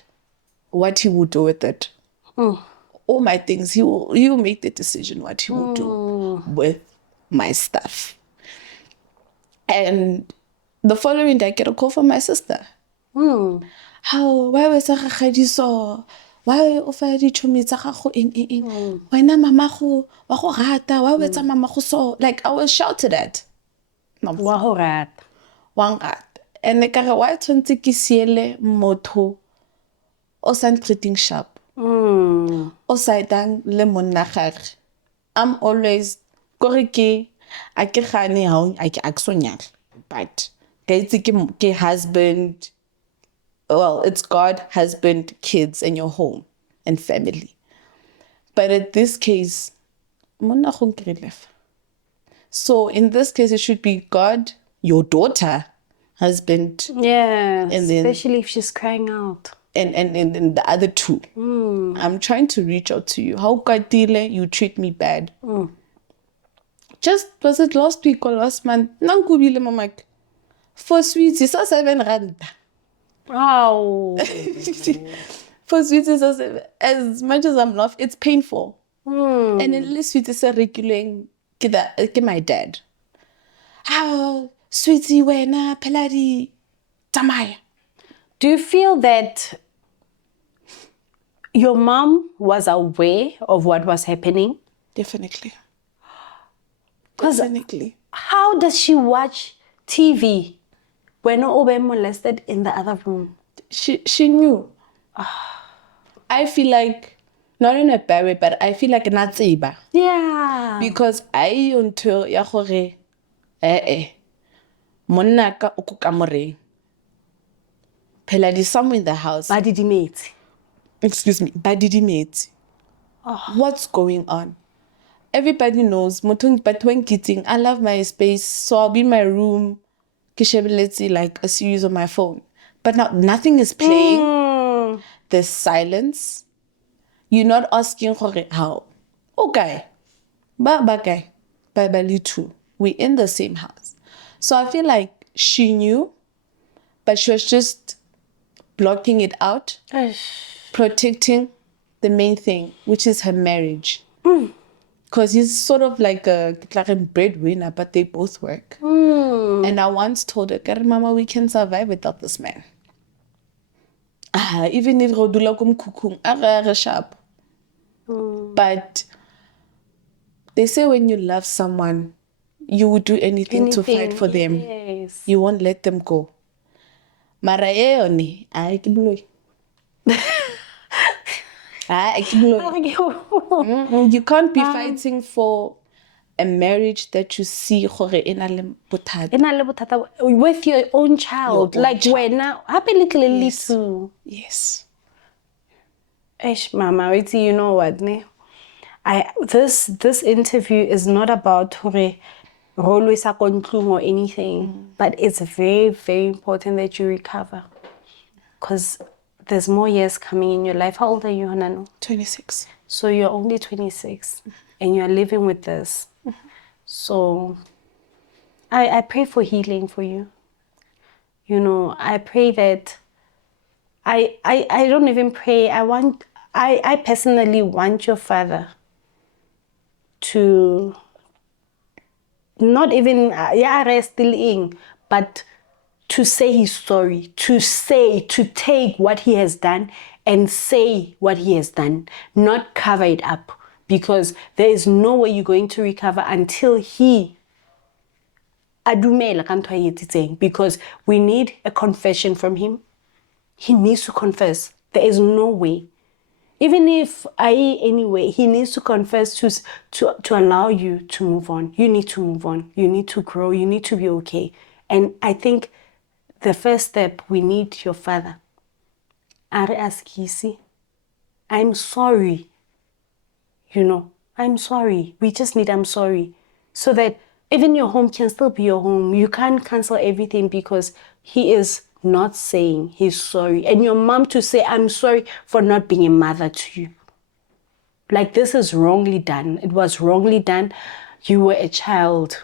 what he will do with it. All my things, he will make the decision what he will do with my stuff. And the following day, I get a call from my sister. How? Why was I so? Why offer di chumi tsa gago eng? Wena mama go wa go rata, why wetsa mama go so? Like, I was shouted at. Wa go rata. Wa rata. And ka re why tshwantse ke siele motho o sa treating sharp. O sa etang le monna gagwe. I'm always kore ke a ke gane ha a ke aksonyang. But ke husband, well, it's God, husband, kids, and your home and family. But in this case, so in this case, it should be God, your daughter, husband. Yeah, and then, especially if she's crying out. And the other two. I'm trying to reach out to you. How kadile you treat me bad. Just, was it last week or last month? Nankubile mamak. For sweets, it's 7 rand. Wow. For sweets, as much as I'm laughing, it's painful. And at least sweets is a regular, my dad. How, sweetie, wena, Pheladi, tamaya. Do you feel that your mom was aware of what was happening? Definitely. Definitely. How does she watch TV when Obe molested in the other room? She knew. I feel like, not in a bad way, but I feel like natsiba. Yeah. Because I until ya gore monna ka o kukamore. Pheladi somewhere in the house. Badidimate. Excuse me, badidimate. What's going on? Everybody knows, but when kidding, I love my space, so I'll be in my room, like a series on my phone. But now nothing is playing. There's silence. You're not asking how. Okay. Bye too. We're in the same house. So I feel like she knew, but she was just blocking it out, protecting the main thing, which is her marriage. Because he's sort of like a breadwinner, but they both work. And I once told her, Mama, we can survive without this man. Even if Rodula kum kukung, sharp. But they say when you love someone, you would do anything to fight for them. Yes. You won't let them go. Mara oni, ay kibloy. You can't be fighting for a marriage that you see with your own child. When happily clearly too. Yes. Eish, Mama, you know what, ne? This interview is not about rolo sa kontlung or anything, but it's very, very important that you recover. Because there's more years coming in your life. How old are you, Hanano? 26. So you're only 26 and you're living with this. So I pray for healing for you. You know, I pray that I don't even pray. I personally want your father to not even still in, but to say he's sorry, to take what he has done and say what he has done, not cover it up, because there is no way you're going to recover until he a dumela ka ntho a etsitseng, because we need a confession from him. He needs to confess. There is no way. Even if anyway, he needs to confess to allow you to move on. You need to move on. You need to grow. You need to be okay. And I think the first step, we need your father. Are ask Kisi, I'm sorry. I'm sorry. We just need I'm sorry. So that even your home can still be your home. You can't cancel everything because he is not saying he's sorry. And your mom to say, I'm sorry for not being a mother to you. Like, this is wrongly done. It was wrongly done. You were a child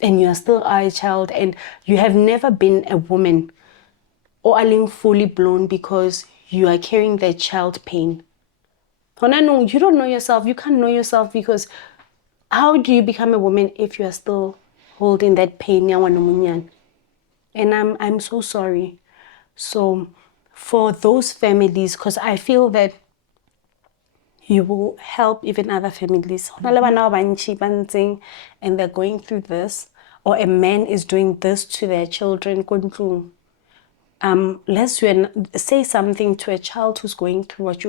and you still are a child, and you have never been a woman or a fully blown because you are carrying that child pain. You don't know yourself. You can't know yourself, because how do you become a woman if you are still holding that pain? And I'm so sorry. So for those families, because I feel that you will help even other families. And they're going through this, or a man is doing this to their children. Let's say something to a child who's going through what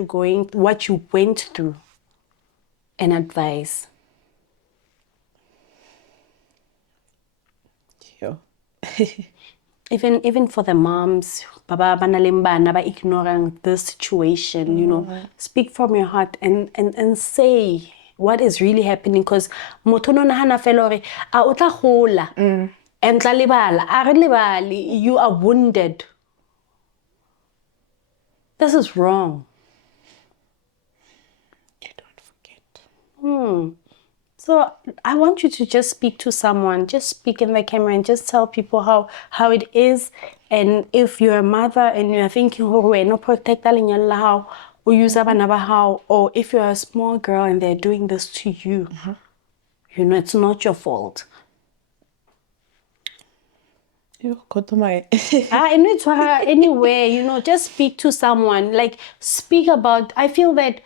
you went through, and advise. Yeah. Even for the moms, baba banalemba ba ignoring this situation, speak from your heart and say what is really happening, because motho no nahana fela hore a o tla gola and tla lebala, a re lebale, you are wounded. This is wrong. You don't forget. So I want you to just speak to someone. Just speak in the camera and just tell people how it is. And if you're a mother and you're thinking, no protect how, or use how, or if you're a small girl and they're doing this to you, it's not your fault. Anyway, Just speak to someone. Like, speak about, I feel that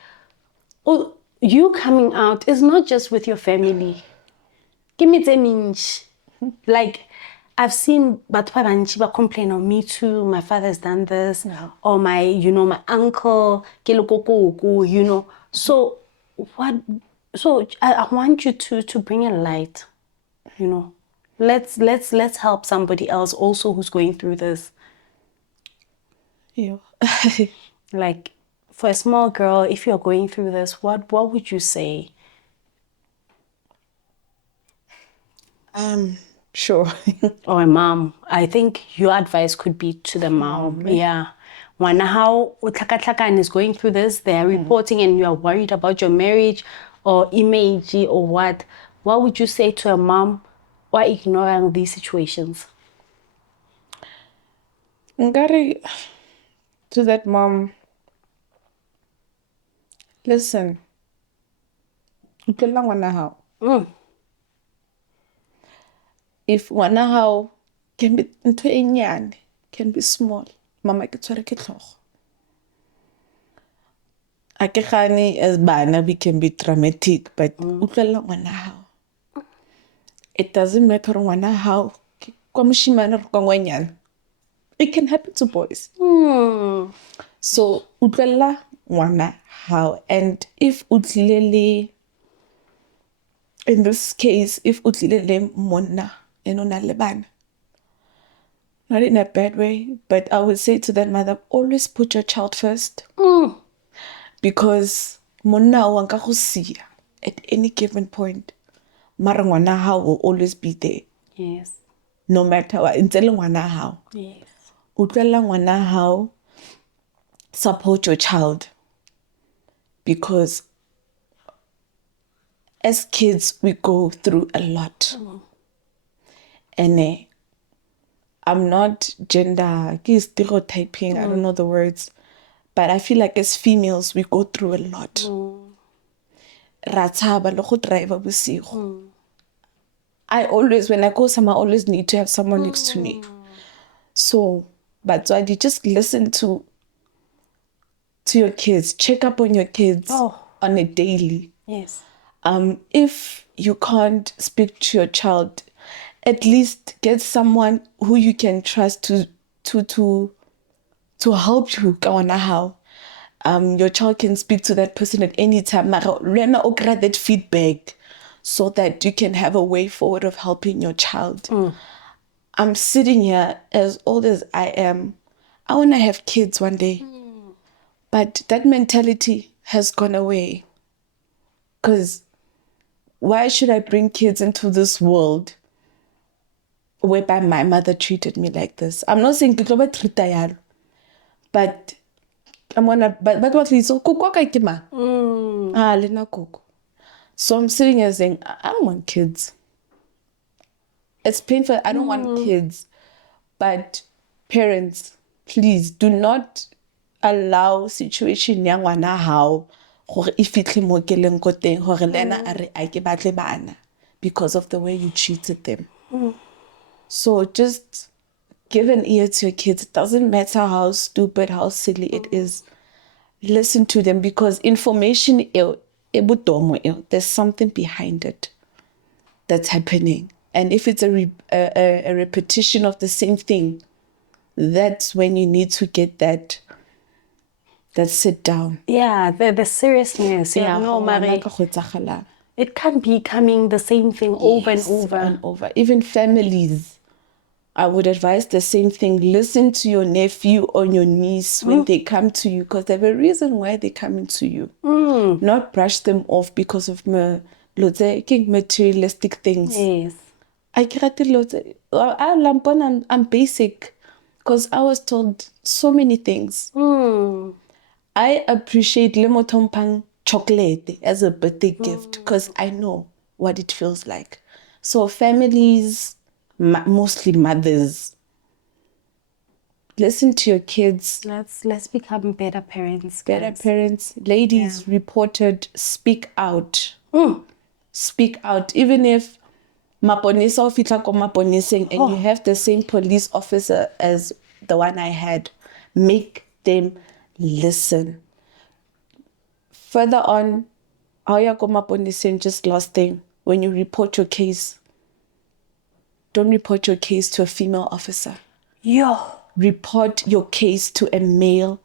you coming out is not just with your family. Give me the minch. Like, I've seen batho complain, oh, me too, my father's done this, or my uncle, So what? So I want you to bring a light. Let's help somebody else also who's going through this. Yeah. Like, for a small girl, if you're going through this, what would you say? Sure. Or a mom. I think your advice could be to the mom. Yeah. When how utlakatlakane is going through this, they are reporting, and you are worried about your marriage or image or what would you say to a mom who are ignoring these situations? Ngari, to that mom, listen. Utlwela ngwana hao. If ngwana hao can be ntho e nyane, can be small, mama ke tshware ke tlhogo. A ke gane as bana we can be dramatic, but utlwela ngwana hao. It doesn't matter ngwana hao ke kwa moshimane re kwa ngwanyana. It can happen to boys. So utlwela ngwana hao. And if utlile, in this case, if utlile monna enona le bana, not in a bad way, but I would say to that mother, always put your child first. Because monna wa nka go sia at any given point. Mara ngwana hao will always be there. Yes. No matter what. Ntse le ngwana hao. Yes. Utlwela ngwana hao. Support your child. Because as kids, we go through a lot. And I'm not gender stereotyping, I don't know the words, but I feel like as females, we go through a lot. Rataba le go drive bosigo. I always, when I go somewhere, I always need to have someone next to me. So, but so I just listen to your kids, check up on your kids on a daily. Yes. If you can't speak to your child at least get someone who you can trust to help you. How your child can speak to that person at any time. Mara okra that feedback so that you can have a way forward of helping your child. I'm sitting here as old as I am. I want to have kids one day. But that mentality has gone away. Because why should I bring kids into this world whereby my mother treated me like this? I'm not saying ke treat yalo, but I'm gonna but what is so koko ka ke ma? Lena koko. So I'm sitting here saying, I don't want kids. It's painful. I don't want kids. But parents, please do not allow situation ya ngwana hao gore e fitlhe mo keleng ko teng gore lena a re a ke batle bana because of the way you treated them. So just give an ear to your kids. It doesn't matter how stupid, how silly it is. Listen to them because information, there's something behind it that's happening. And if it's a repetition of the same thing, that's when you need to get that sit down. Yeah, the seriousness. Yeah, No, Marie. It can't be coming the same thing over and over. And over. Even families, I would advise the same thing. Listen to your nephew or your niece when they come to you because they have a reason why they're coming to you. Not brush them off because of materialistic things. Yes. I'm basic because I was told so many things. I appreciate Lemotompang chocolate as a birthday gift because I know what it feels like. So families, mostly mothers, listen to your kids. Let's become better parents. Better guys. parents. Ladies reported, speak out. Speak out. Even if maponisa or fitla ko maponiseng and you have the same police officer as the one I had, make them listen. Further on, Aya ko maponiseng, just last thing, when you report your case, don't report your case to a female officer. Report your case to a male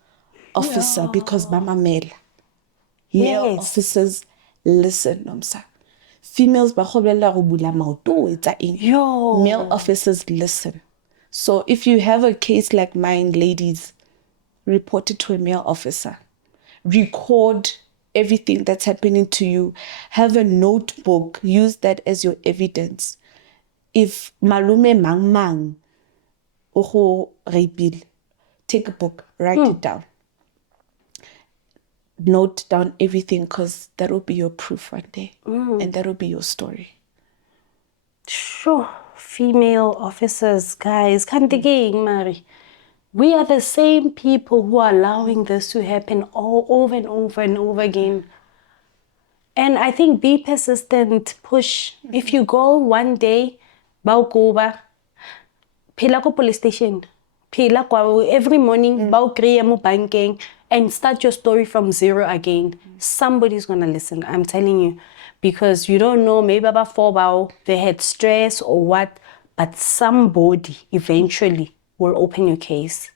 officer because mama male. Male officers listen, Nomsa. Females ba kgobelela go bula maoto etsa eng. Male officers listen. So if you have a case like mine, ladies, report it to a male officer. Record everything that's happening to you. Have a notebook. Use that as your evidence. If malume mang oho rapile, take a book, write it down. Note down everything because that will be your proof one day. And that will be your story. Sure. Female officers, guys, can't again, Mary. We are the same people who are allowing this to happen all over and over and over again. And I think be persistent, push. If you go one day, baukuba, phela ko police station, phela kwa every morning, bau kriya mo banking, and start your story from zero again. Somebody's gonna listen, I'm telling you. Because you don't know, maybe before they had stress or what, but somebody eventually will open your case.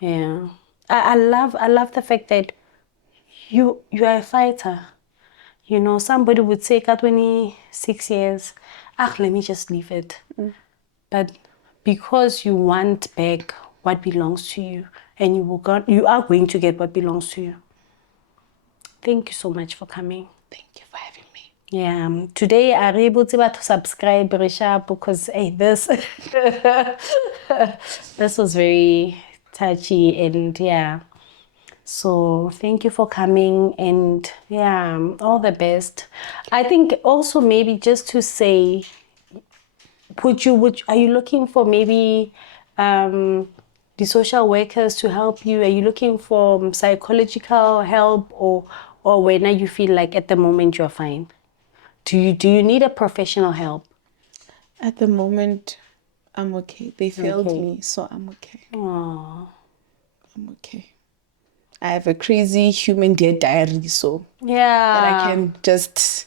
Yeah. I love the fact that you are a fighter. You know, somebody would say, 26 years, let me just leave it. But because you want back what belongs to you, and you are going to get what belongs to you. Thank you so much for coming. Thank you for having me. Yeah, today I was able to subscribe, Risha, because this this was very touchy, and yeah. So thank you for coming, and yeah, all the best. I think also maybe just to say, are you looking for maybe the social workers to help you? Are you looking for psychological help, or when you feel like at the moment you're fine? Do you need a professional help? At the moment, I'm okay. They failed me, so I'm okay. Aww. I'm okay. I have a crazy human dear diary, so yeah, that I can just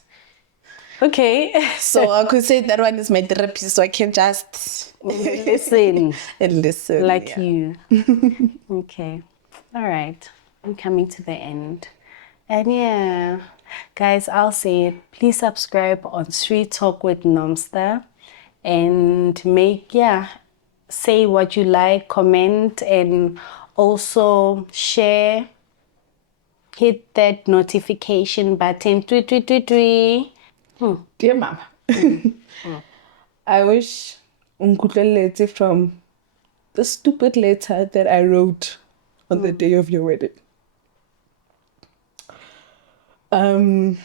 Okay. So I could say that one is my therapy, so I can just Listen. and listen. Like yeah. you. Okay. All right. I'm coming to the end. And yeah, guys, I'll say it. Please subscribe on Street Talk with Nomstar and say what you like, comment, and also share. Hit that notification button. Tweet, tweet, tweet, tweet. Dear Mama, I wish unkutleletse from the stupid letter that I wrote on the day of your wedding. You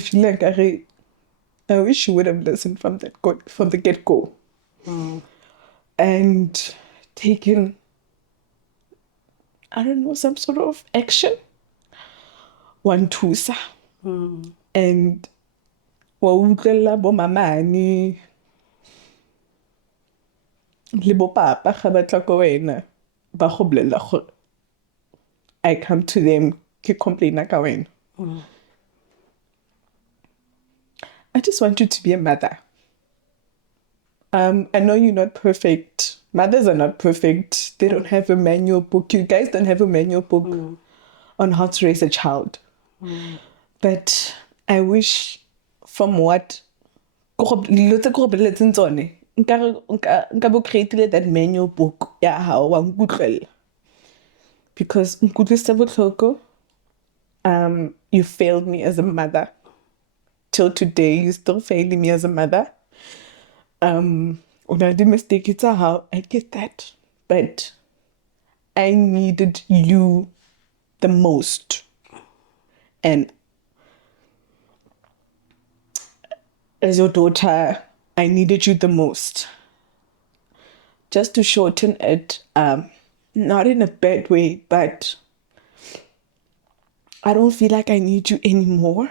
feel like I wish you would have listened from from the get-go and taken, I don't know, some sort of action. One tusa. And wa utlwella bo mamane le bo papa ga ba tla ko wena ba go bolelela gore I come to them ke complaina ka wena. I just want you to be a mother. I know you're not perfect. Mothers are not perfect. They don't have a manual book. You guys don't have a manual book on how to raise a child. But I wish from what nka bo creatile that manual book ya hao wa nkutlwela. Because nkutlwisa botlhoko, you failed me as a mother. Till today, you're still failing me as a mother. When I did mistake, it's how I get that. But I needed you the most. And as your daughter, I needed you the most. Just to shorten it, not in a bad way, but I don't feel like I need you anymore.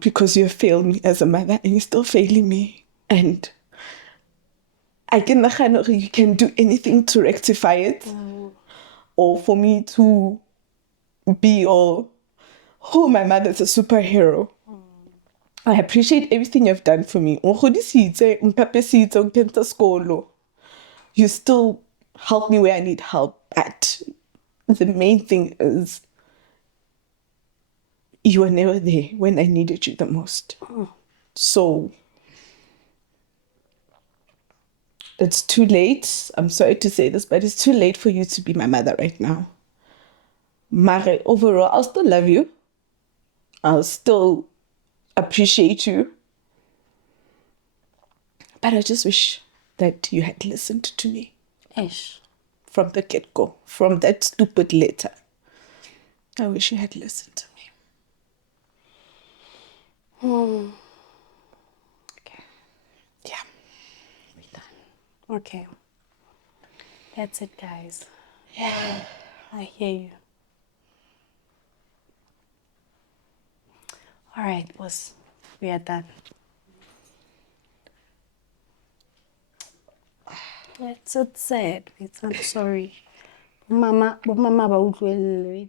Because you failed me as a mother and you're still failing me. And I can you can do anything to rectify it. Or for me to be my mother's a superhero. I appreciate everything you've done for me. You still help me where I need help. But the main thing is you were never there when I needed you the most. So it's too late. I'm sorry to say this, but it's too late for you to be my mother right now. Mare, overall, I'll still love you. I'll still appreciate you. But I just wish that you had listened to me. Ish. From the get-go. From that stupid letter. I wish you had listened to me. Okay. Yeah. We're done. Okay. That's it, guys. Yeah. I hear you. All right, boss. We are done. It's sad. I'm sorry. Mama ba utlwelle.